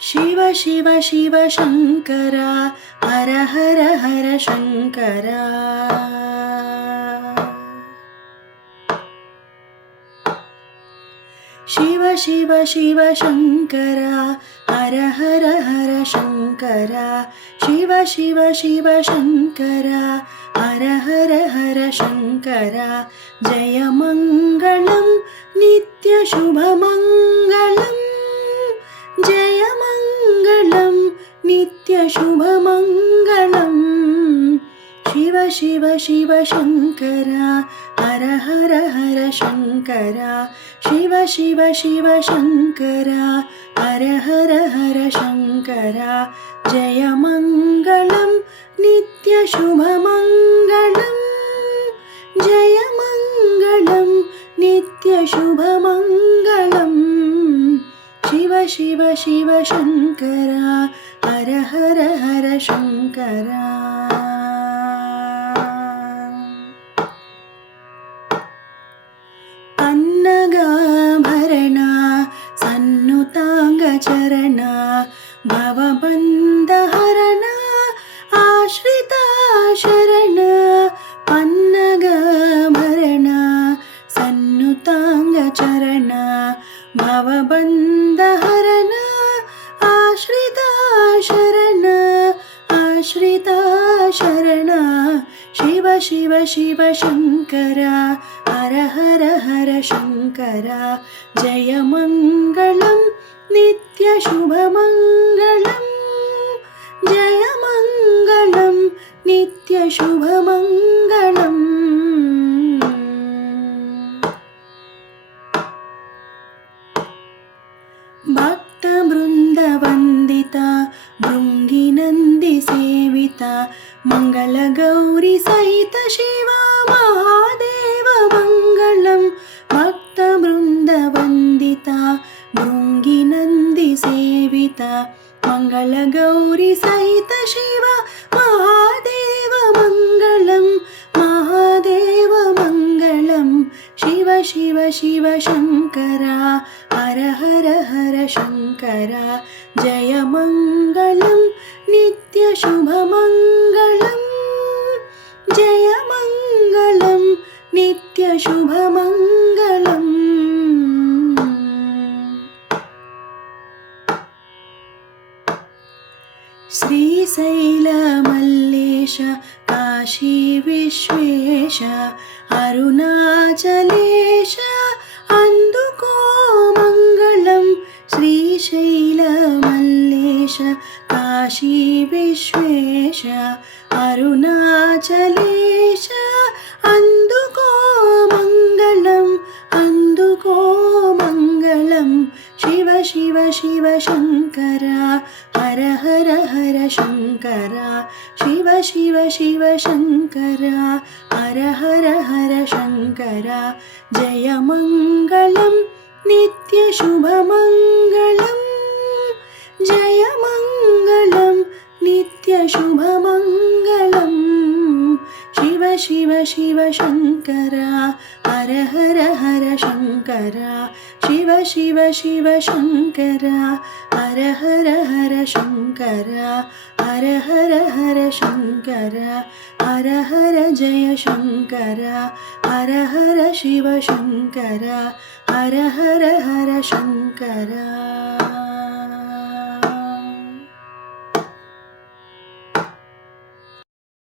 ಶಿವ ಶಿವ ಶಿವ ಶಂಕರ ಹರ ಹರ ಹರ ಶಂಕರ. ಶಿವ ಶಿವ ಶಿವ ಶಂಕರ ಹರ ಹರ ಹರ ಶಂಕರ. ಶಿವ ಶಿವ ಶಿವ ಶಂಕರ ಹರ ಹರ ಹರ ಶಂಕರ. ಜಯ ಮಂಗಳಂ ನಿತ್ಯ ಶುಭ ಮಂಗಳಂ. ಜಯ ಮಂಗಳಂ ನಿತ್ಯ ಶುಭ ಮಂಗಳಂ. ಶಿವ ಶಿವ ಶಿವ ಶಂಕರ ಹರ ಹರ ಹರ ಶಂಕರ. ಶಿವ ಶಿವ ಶಿವ ಶಂಕರ ಹರ ಹರ ಹರ ಶಂಕರ. ಜಯ ಮಂಗಳಂ ನಿತ್ಯ ಶುಭ ಮಂಗಳಂ. ಜಯ ಮಂಗಳಂ ನಿತ್ಯ ಶುಭ ಮಂಗಳಂ. ಶಿವ ಶಿವ ಶಿವ ಶಂಕರ ಹರ ಹರ ಹರ ಶಂಕರ. ಪನ್ನಗಾಭರಣ ಸನ್ನುತಾಂಗ ಚರಣ ಭವಬಂಧ ಹರಣ ಆಶ್ರಿತ ಶರಣ. ಪನ್ನಗಾಭರಣ ಸನ್ನುತಾಂಗ ಚರಣ ಭವಬಂಧ ಹರಣ ಆಶ್ರಿತ ಶರಣ. ಆಶ್ರಿತ ಶರಣ. ಶಿವ ಶಿವ ಶಿವ ಶಂಕರ ಹರ ಹರ ಹರ ಶಂಕರ. ಜಯ ಮಂಗಳಂ ನಿತ್ಯ ಶುಭ ಮಂಗಳಂ. ಜಯ ಮಂಗಳಂ ನಿತ್ಯ ಶುಭ ಮಂಗಳಂ. ಭಕ್ತ ಬೃಂದ ವಂದಿತ ಭೃಂಗಿ ನಂದಿ ಸೇವಿತ ಮಂಗಳ ಗೌರಿ ಸಹಿತ ಶಿವ ಮಹಾದೇವ ಮಂಗಳಂ. ಭಕ್ತ ಬೃಂದ ವಂದಿತ ಭೃಂಗಿ ನಂದಿ ಸೇವಿತ ಮಂಗಳ ಗೌರಿ ಸಹಿತ ಶಿವ ಮಹಾದೇವ ಮಂಗಳಂ. ಮಹಾದೇವ ಮಂಗಳಂ. ಶಿವ ಶಿವ ಶಿವ ಶಂಕರ ಹರ ಹರ ಹರ ಶಂಕರ. ಜಯ ಮಂಗಳಂ ನಿತ್ಯ ಶುಭ ಮಂಗಳಂ. ಜಯ ಮಂಗಳಂ ನಿತ್ಯ ಶುಭ ಮಂಗಳಂ. ಶ್ರೀಶೈಲ ಮಲ್ಲೇಶ ಕಾಶಿ ವಿಶ್ವೇಶ ಅರುಣಾಚಲೇಶ ಅಂದುಕೋ ಮಂಗಳಂ. ಶ್ರೀಶೈಲ ಮಲ್ಲೇಶ ಕಾಶಿ ವಿಶ್ವೇಶ ಅರುಣಾಚಲೇಶ ಅಂದುಕೋ ಮಂಗಳಂ. ಅಂದುಕೋ ಮಂಗಳಂ. ಶಿವ ಶಿವ ಶಿವ ಶಂಕರ ಹರ ಹರ ಹರ ಶಂಕರ. ಶಿವ ಶಿವ ಶಿವ ಶಂಕರ ಹರ ಹರ ಹರ ಶಂಕರ. ಜಯ ಮಂಗಳಂ ನಿತ್ಯ ಶುಭ ಮಂಗಳಂ. ಜಯ ಮಂಗಳಂ ನಿತ್ಯ ಶುಭ ಮಂಗಳಂ. ಶಿವ ಶಿವ ಶಿವ ಶಂಕರ ಹರ ಹರ ಹರ ಶಂಕರ. ಶಿವ ಶಿವ ಶಿವ ಶಂಕರ ಹರ ಹರ ಹರ ಶಂಕರ. ಹರ ಹರ ಹರ ಶಂಕರ ಹರ ಹರ ಜಯ ಶಂಕರ. ಹರ ಹರ ಶಿವ ಶಂಕರ ಹರ ಹರ ಹರ ಶಂಕರ.